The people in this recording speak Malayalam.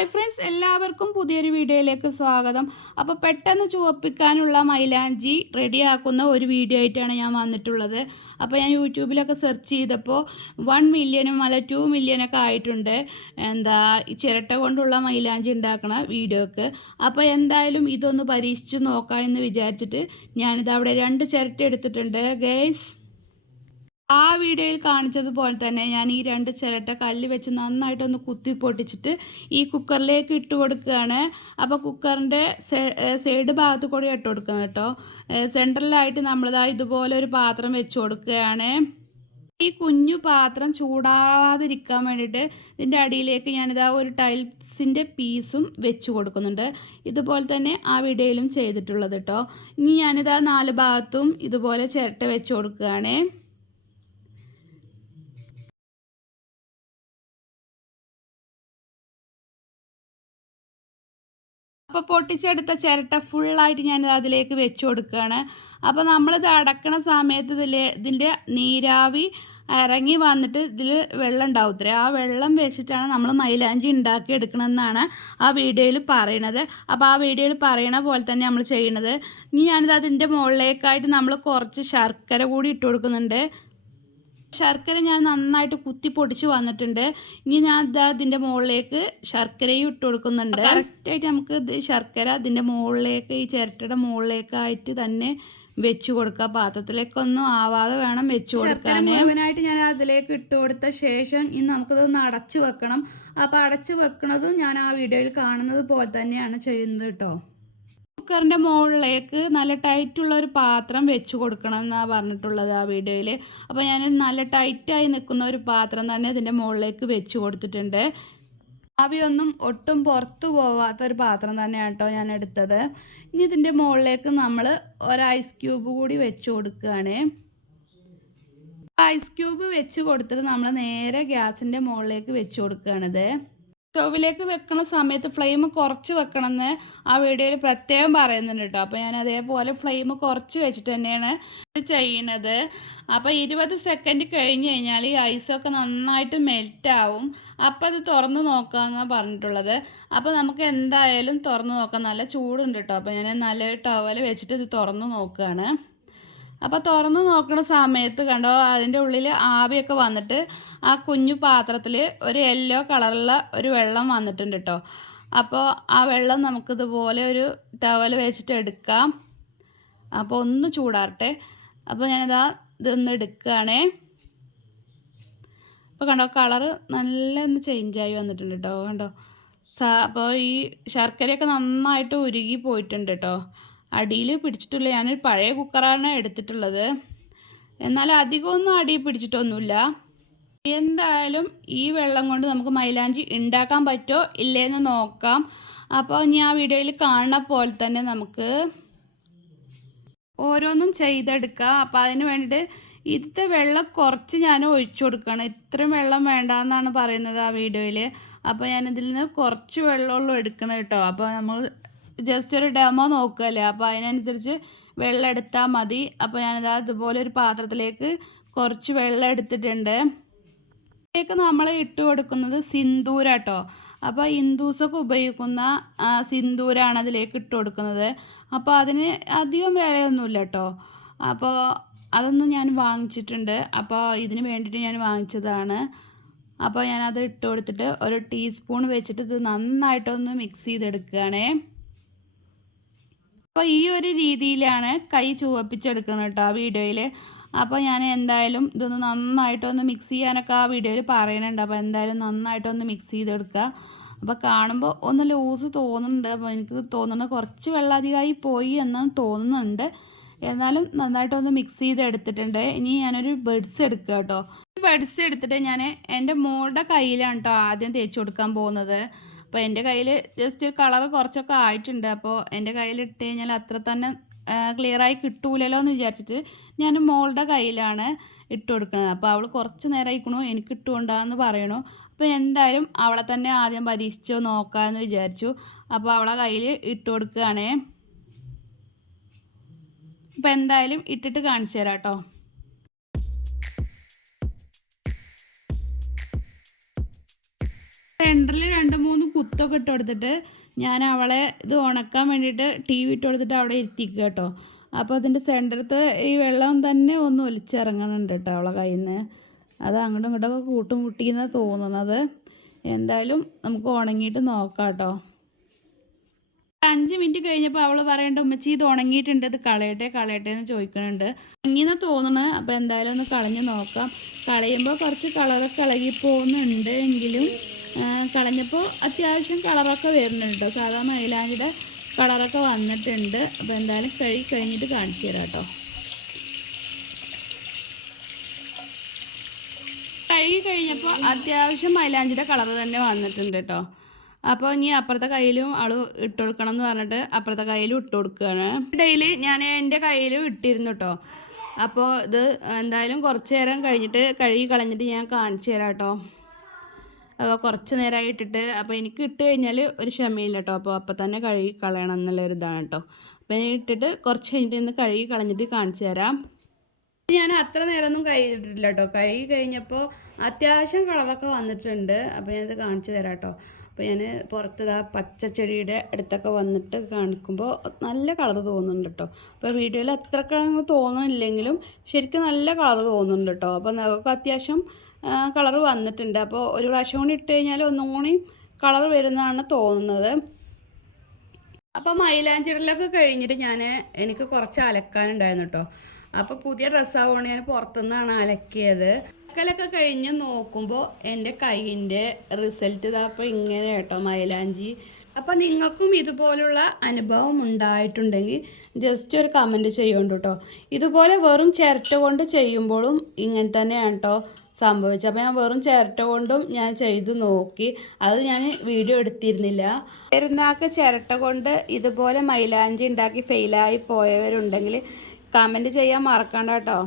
ഹായ് ഫ്രണ്ട്സ് എല്ലാവർക്കും പുതിയൊരു വീഡിയോയിലേക്ക് സ്വാഗതം. അപ്പോൾ പെട്ടെന്ന് ചുവപ്പിക്കാനുള്ള മൈലാഞ്ചി റെഡിയാക്കുന്ന ഒരു വീഡിയോ ആയിട്ടാണ് ഞാൻ വന്നിട്ടുള്ളത്. അപ്പോൾ ഞാൻ യൂട്യൂബിലൊക്കെ സെർച്ച് ചെയ്തപ്പോൾ വൺ മില്യനും അല്ല ടു മില്യനൊക്കെ ആയിട്ടുണ്ട്. എന്താ ചിരട്ട കൊണ്ടുള്ള മൈലാഞ്ചി ഉണ്ടാക്കണ വീഡിയോക്ക്. അപ്പോൾ എന്തായാലും ഇതൊന്ന് പരീക്ഷിച്ച് നോക്കാം എന്ന് വിചാരിച്ചിട്ട് ഞാനിത് അവിടെ രണ്ട് ചിരട്ട എടുത്തിട്ടുണ്ട്. ഗേസ് ആ വീഡിയോയിൽ കാണിച്ചതുപോലെ തന്നെ ഞാൻ ഈ രണ്ട് ചിരട്ട കല്ല് വെച്ച് നന്നായിട്ടൊന്ന് കുത്തി പൊട്ടിച്ചിട്ട് ഈ കുക്കറിലേക്ക് ഇട്ട് കൊടുക്കുകയാണ്. അപ്പോൾ കുക്കറിന്റെ സൈഡ് ഭാഗത്ത് കൂടി ഇട്ട് കൊടുക്കുന്നത് കേട്ടോ. സെൻട്രലായിട്ട് നമ്മളിതാ ഇതുപോലെ ഒരു പാത്രം വെച്ച് കൊടുക്കുകയാണ്. ഈ കുഞ്ഞു പാത്രം ചൂടാതിരിക്കാൻ വേണ്ടിയിട്ട് ഇതിന്റെ അടിയിലേക്ക് ഞാനിതാ ഒരു ടൈൽസിന്റെ പീസും വെച്ച് കൊടുക്കുന്നുണ്ട്. ഇതുപോലെ തന്നെ ആ വീഡിയോയിലും ചെയ്തിട്ടുള്ളത് കേട്ടോ. ഇനി ഞാനിതാ നാല് ഭാഗത്തും ഇതുപോലെ ചിരട്ട വെച്ച് കൊടുക്കുകയാണ്. അപ്പോൾ പൊട്ടിച്ചെടുത്ത ചിരട്ട ഫുള്ളായിട്ട് ഞാൻ അതിലേക്ക് വെച്ച് കൊടുക്കുകയാണ്. അപ്പോൾ നമ്മളിത് അടക്കണ സമയത്ത് ഇതിൽ ഇതിന്റെ നീരാവി ഇറങ്ങി വന്നിട്ട് ഇതിൽ വെള്ളം ഉണ്ടാവത്തില്ല ആ വെള്ളം വെച്ചിട്ടാണ് നമ്മൾ മൈലാഞ്ചി ഉണ്ടാക്കി എടുക്കണമെന്നാണ് ആ വീഡിയോയിൽ പറയണത്. അപ്പോൾ ആ വീഡിയോയിൽ പറയണ പോലെ തന്നെ നമ്മൾ ചെയ്യണത്. ഇനി ഞാനിത് അതിന്റെ മുകളിലേക്കായിട്ട് നമ്മൾ കുറച്ച് ശർക്കര കൂടി ഇട്ട് കൊടുക്കുന്നുണ്ട്. ശർക്കര ഞാൻ നന്നായിട്ട് കുത്തി പൊടിച്ച് വന്നിട്ടുണ്ട്. ഇനി ഞാൻ ഇതാ ഇതിന്റെ മുകളിലേക്ക് ശർക്കരയും ഇട്ട് കൊടുക്കുന്നുണ്ട്. കറക്റ്റായിട്ട് നമുക്ക് ഇത് ശർക്കര ഇതിന്റെ മുകളിലേക്ക് ഈ ചിരട്ടയുടെ മുകളിലേക്കായിട്ട് തന്നെ വെച്ച് കൊടുക്കുക. പാത്രത്തിലേക്കൊന്നും ആവാതെ വേണം വെച്ച് കൊടുക്കാൻ മുഴുവനായിട്ട് ഞാൻ അതിലേക്ക് ഇട്ട് കൊടുത്ത ശേഷം ഇനി നമുക്കിതൊന്ന് അടച്ചു വെക്കണം. അപ്പോൾ അടച്ചു വെക്കണതും ഞാൻ ആ വീഡിയോയിൽ കാണുന്നത് പോലെ തന്നെയാണ് ചെയ്യുന്നത് കേട്ടോ. കുക്കറിന്റെ മുകളിലേക്ക് നല്ല ടൈറ്റുള്ള ഒരു പാത്രം വെച്ച് കൊടുക്കണം എന്നാണ് പറഞ്ഞിട്ടുള്ളത് ആ വീഡിയോയിൽ അപ്പോൾ ഞാൻ നല്ല ടൈറ്റായി നിൽക്കുന്ന ഒരു പാത്രം തന്നെ ഇതിന്റെ മുകളിലേക്ക് വെച്ച് കൊടുത്തിട്ടുണ്ട്. ആവിയൊന്നും ഒട്ടും പുറത്തു പോവാത്ത ഒരു പാത്രം തന്നെയാണ് കേട്ടോ ഞാൻ എടുത്തത്. ഇനി ഇതിന്റെ മുകളിലേക്ക് നമ്മൾ ഒരു ഐസ് ക്യൂബ് കൂടി വെച്ച് കൊടുക്കുകയാണ്. ഐസ് ക്യൂബ് വെച്ച് കൊടുത്തിട്ട് നമ്മൾ നേരെ ഗ്യാസിന്റെ മുകളിലേക്ക് വെച്ച് കൊടുക്കുകയാണിത്. സ്റ്റൗവിലേക്ക് വെക്കണ സമയത്ത് ഫ്ലെയിം കുറച്ച് വെക്കണമെന്ന് ആ വീഡിയോയിൽ പ്രത്യേകം പറയുന്നുണ്ട് കേട്ടോ. അപ്പോൾ ഞാൻ അതേപോലെ ഫ്ലെയിം കുറച്ച് വെച്ചിട്ട് തന്നെയാണ് ചെയ്യണത് അപ്പോൾ ഇരുപത് സെക്കൻഡ് കഴിഞ്ഞ് കഴിഞ്ഞാൽ ഈ ഐസൊക്കെ നന്നായിട്ട് മെൽറ്റാവും അപ്പോൾ അത് തുറന്ന് നോക്കാമെന്നാണ് പറഞ്ഞിട്ടുള്ളത്. അപ്പോൾ നമുക്ക് എന്തായാലും തുറന്ന് നോക്കാം. നല്ല ചൂടുണ്ട് കേട്ടോ. അപ്പോൾ ഞാൻ നല്ല ടവൽ വെച്ചിട്ട് ഇത് തുറന്ന് നോക്കുകയാണ് അപ്പോൾ തുറന്ന് നോക്കുന്ന സമയത്ത് കണ്ടോ അതിന്റെ ഉള്ളിൽ ആവിയൊക്കെ വന്നിട്ട് ആ കുഞ്ഞു പാത്രത്തിൽ ഒരു യെല്ലോ കളറുള്ള ഒരു വെള്ളം വന്നിട്ടുണ്ട് കേട്ടോ അപ്പോൾ ആ വെള്ളം നമുക്കിതുപോലെ ഒരു ടവൽ വെച്ചിട്ട് എടുക്കാം. അപ്പോൾ ഒന്ന് ചൂടാറട്ടെ. അപ്പോൾ ഞാനിതാ ഇതൊന്ന് എടുക്കുകയാണേ. അപ്പോൾ കണ്ടോ കളറ് നല്ല ഒന്ന് ചേഞ്ചായി വന്നിട്ടുണ്ട് കേട്ടോ കണ്ടോ അപ്പോൾ ഈ ശർക്കരയൊക്കെ നന്നായിട്ട് ഉരുകി പോയിട്ടുണ്ട് കേട്ടോ അടിയിൽ പിടിച്ചിട്ടില്ല ഞാനൊരു പഴയ കുക്കറാണ് എടുത്തിട്ടുള്ളത്. എന്നാൽ അധികമൊന്നും അടിയിൽ പിടിച്ചിട്ടൊന്നുമില്ല. എന്തായാലും ഈ വെള്ളം കൊണ്ട് നമുക്ക് മൈലാഞ്ചി ഉണ്ടാക്കാൻ പറ്റുമോ? ഇല്ലേന്ന് നോക്കാം. അപ്പോൾ ഇനി ആ വീഡിയോയിൽ കാണുന്ന പോലെ തന്നെ നമുക്ക് ഓരോന്നും ചെയ്തെടുക്കുക അപ്പോൾ അതിന് വേണ്ടിയിട്ട് ഇതിന്റെ വെള്ളം കുറച്ച് ഞാൻ ഒഴിച്ചു കൊടുക്കണം ഇത്രയും വെള്ളം വേണ്ട എന്നാണ് പറയുന്നത് ആ വീഡിയോയിൽ. അപ്പോൾ ഞാനിതിൽ നിന്ന് കുറച്ച് വെള്ളമുള്ളൂ എടുക്കണം കേട്ടോ. അപ്പോൾ നമ്മൾ ജസ്റ്റ് ഒരു ഡെമോ നോക്കുകയല്ലേ അപ്പോൾ അതിനനുസരിച്ച് വെള്ളം എടുത്താൽ മതി. അപ്പോൾ ഞാനിതാ ഇതുപോലെ ഒരു പാത്രത്തിലേക്ക് കുറച്ച് വെള്ളം എടുത്തിട്ടുണ്ട്. ഇതിലേക്ക് നമ്മൾ ഇട്ട് കൊടുക്കുന്നത് സിന്ദൂരാട്ടോ. അപ്പോൾ ഹിന്ദൂസൊക്കെ ഉപയോഗിക്കുന്ന സിന്ദൂരാണ് അതിലേക്ക് ഇട്ട് കൊടുക്കുന്നത്. അപ്പോൾ അതിന് അധികം വിലയൊന്നുമില്ല കേട്ടോ അപ്പോൾ അതൊന്നും ഞാൻ വാങ്ങിച്ചിട്ടുണ്ട്. അപ്പോൾ ഇതിന് വേണ്ടിയിട്ട് ഞാൻ വാങ്ങിച്ചതാണ്. അപ്പോൾ ഞാനത് ഇട്ട് കൊടുത്തിട്ട് ഒരു ടീസ്പൂൺ വെച്ചിട്ട് ഇത് നന്നായിട്ടൊന്ന് മിക്സ് ചെയ്തെടുക്കുകയാണേ. അപ്പോൾ ഈ ഒരു രീതിയിലാണ് കൈ ചുവപ്പിച്ചെടുക്കുന്നത് കേട്ടോ ആ വീഡിയോയിൽ അപ്പോൾ ഞാൻ എന്തായാലും ഇതൊന്ന് നന്നായിട്ടൊന്ന് മിക്സ് ചെയ്യാനൊക്കെ ആ വീഡിയോയിൽ പറയുന്നുണ്ട്. അപ്പോൾ എന്തായാലും നന്നായിട്ടൊന്ന് മിക്സ് ചെയ്തെടുക്കുക. അപ്പോൾ കാണുമ്പോൾ ഒന്ന് ലൂസ് തോന്നുന്നുണ്ട്. അപ്പോൾ എനിക്ക് തോന്നുന്നത് കുറച്ച് വെള്ളം അധികമായി പോയി എന്ന് തോന്നുന്നുണ്ട്. എന്നാലും നന്നായിട്ടൊന്ന് മിക്സ് ചെയ്തെടുത്തിട്ടുണ്ട്. ഇനി ഞാനൊരു ബെഡ്സ് എടുക്കുക കേട്ടോ. ബെഡ്സ് എടുത്തിട്ട് ഞാൻ എന്റെ മോളുടെ കയ്യിലാണ് കേട്ടോ ആദ്യം തേച്ച് കൊടുക്കാൻ പോകുന്നത്. അപ്പോൾ എന്റെ കയ്യിൽ ജസ്റ്റ് കളർ കുറച്ചൊക്കെ ആയിട്ടുണ്ട്. അപ്പോൾ എന്റെ കയ്യിൽ ഇട്ട് കഴിഞ്ഞാൽ അത്ര തന്നെ ക്ലിയറായി കിട്ടൂലല്ലോ എന്ന് വിചാരിച്ചിട്ട് ഞാൻ മോളുടെ കയ്യിലാണ് ഇട്ട് കൊടുക്കുന്നത്. അപ്പോൾ അവൾ കുറച്ച് നേരം ആയിക്കണു എനിക്ക് ഇട്ടുകൊണ്ടാന്ന് പറയണു. അപ്പോൾ എന്തായാലും അവളെ തന്നെ ആദ്യം പരീക്ഷിച്ചോ നോക്കാമെന്ന് വിചാരിച്ചു. അപ്പോൾ അവളെ കയ്യിൽ ഇട്ട് കൊടുക്കുകയാണേ. അപ്പോൾ എന്തായാലും ഇട്ടിട്ട് കാണിച്ചു തരാം കേട്ടോ. സെന്ററിൽ കുത്തൊക്കെ ഇട്ട് കൊടുത്തിട്ട് ഞാൻ അവളെ ഇത് ഉണക്കാൻ വേണ്ടിയിട്ട് ടി വി ഇട്ട് കൊടുത്തിട്ട് അവിടെ ഇരുത്തിക്കുക കേട്ടോ. അപ്പോൾ അതിന്റെ സെന്ററത്ത് ഈ വെള്ളം തന്നെ ഒന്ന് ഒലിച്ചിറങ്ങുന്നുണ്ട് കേട്ടോ അവളെ കയ്യിൽ നിന്ന് അത് അങ്ങോട്ടും ഇങ്ങോട്ടൊക്കെ കൂട്ടും തോന്നുന്നത്. എന്തായാലും നമുക്ക് ഉണങ്ങിയിട്ട് നോക്കാം കേട്ടോ. അഞ്ച് മിനിറ്റ് കഴിഞ്ഞപ്പോൾ അവൾ പറയേണ്ട ഉമ്മച്ചി ഇത് ഉണങ്ങിയിട്ടുണ്ട് ഇത് കളയട്ടെ കളയട്ടെ എന്ന് ചോദിക്കുന്നുണ്ട്. ഉണങ്ങിയെന്ന് തോന്നണത് അപ്പോൾ എന്തായാലും ഒന്ന് കളഞ്ഞ് നോക്കാം. കളയുമ്പോൾ കുറച്ച് കളറൊക്കെ ഇളകി പോകുന്നുണ്ട് എങ്കിലും. കളഞ്ഞപ്പോൾ അത്യാവശ്യം കളറൊക്കെ വരുന്നുണ്ട് കേട്ടോ സാധാ മൈലാഞ്ചിയുടെ കളറൊക്കെ വന്നിട്ടുണ്ട്. അപ്പോൾ എന്തായാലും കഴുകി കഴിഞ്ഞിട്ട് കാണിച്ചു തരാം കേട്ടോ കഴുകി കഴിഞ്ഞപ്പോൾ അത്യാവശ്യം മൈലാഞ്ചിയുടെ കളർ തന്നെ വന്നിട്ടുണ്ട് കേട്ടോ അപ്പോൾ ഇനി അപ്പുറത്തെ കയ്യിലും ആൾ ഇട്ട് കൊടുക്കണം എന്ന് പറഞ്ഞിട്ട് അപ്പുറത്തെ കയ്യിലും ഇട്ട് കൊടുക്കുകയാണ് ഡെയിലി ഞാൻ എന്റെ കയ്യിലും ഇട്ടിരുന്നു കേട്ടോ അപ്പോൾ ഇത് എന്തായാലും കുറച്ച് നേരം കഴിഞ്ഞിട്ട് കഴുകി കളഞ്ഞിട്ട് ഞാൻ കാണിച്ചു തരാം കേട്ടോ അപ്പോൾ കുറച്ച് നേരമായി ഇട്ടിട്ട് അപ്പോൾ എനിക്ക് ഇട്ട് കഴിഞ്ഞാൽ ഒരു ക്ഷമയില്ല കേട്ടോ അപ്പോൾ അപ്പോൾ തന്നെ കഴുകി കളയണം എന്നുള്ള ഒരു ഇതാണ് കേട്ടോ അപ്പോൾ ഞാൻ ഇട്ടിട്ട് കുറച്ച് കഴിഞ്ഞിട്ട് ഒന്ന് കഴുകി കളഞ്ഞിട്ട് കാണിച്ചു തരാം. ഞാൻ അത്ര നേരമൊന്നും കഴുകിയിട്ടില്ല കേട്ടോ കഴുകി കഴിഞ്ഞപ്പോൾ അത്യാവശ്യം കളറൊക്കെ വന്നിട്ടുണ്ട്. അപ്പോൾ ഞാനത് കാണിച്ചു തരാം കേട്ടോ അപ്പോൾ ഞാൻ പുറത്ത് ആ പച്ചച്ചെടിയുടെ അടുത്തൊക്കെ വന്നിട്ട് കാണിക്കുമ്പോൾ നല്ല കളർ തോന്നുന്നുണ്ട് കേട്ടോ അപ്പോൾ വീഡിയോയിൽ അത്രക്കങ്ങ് തോന്നുന്നില്ലെങ്കിലും ശരിക്കും നല്ല കളർ തോന്നുന്നുണ്ട് കേട്ടോ അപ്പോൾ നമുക്ക് അത്യാവശ്യം കളർ വന്നിട്ടുണ്ട്. അപ്പോൾ ഒരു പ്രാവശ്യം കൂടി ഇട്ട് കഴിഞ്ഞാൽ ഒന്നും കൂടി കളർ വരുന്നതാണ് തോന്നുന്നത്. അപ്പോൾ മൈലാഞ്ചിടലൊക്കെ കഴിഞ്ഞിട്ട് ഞാൻ എനിക്ക് കുറച്ച് അലക്കാനുണ്ടായിരുന്നു കേട്ടോ അപ്പോൾ പുതിയ ഡ്രസ്സാവുകൊണ്ട് ഞാൻ പുറത്തുനിന്നാണ് അലക്കിയത്. അലക്കലൊക്കെ കഴിഞ്ഞ് നോക്കുമ്പോൾ എന്റെ കൈയിന്റെ റിസൾട്ട് ഇതാ അപ്പോൾ ഇങ്ങനെ കേട്ടോ മൈലാഞ്ചി. അപ്പോൾ നിങ്ങൾക്കും ഇതുപോലുള്ള അനുഭവം ഉണ്ടായിട്ടുണ്ടെങ്കിൽ ജസ്റ്റ് ഒരു കമന്റ് ചെയ്യുന്നുണ്ട് കേട്ടോ ഇതുപോലെ വെറും ചിരട്ട കൊണ്ട് ചെയ്യുമ്പോഴും ഇങ്ങനെ തന്നെയാണ് കേട്ടോ സംഭവിച്ചത് അപ്പോൾ ഞാൻ വെറും ചിരട്ട കൊണ്ടും ഞാൻ ചെയ്തു നോക്കി. അത് ഞാൻ വീഡിയോ എടുത്തിരുന്നില്ല. പെരുന്നാൾക്ക് ചിരട്ട കൊണ്ട് ഇതുപോലെ മൈലാഞ്ചി ഉണ്ടാക്കി ഫെയിലായി പോയവരുണ്ടെങ്കിൽ കമന്റ് ചെയ്യാൻ മറക്കണ്ട കേട്ടോ.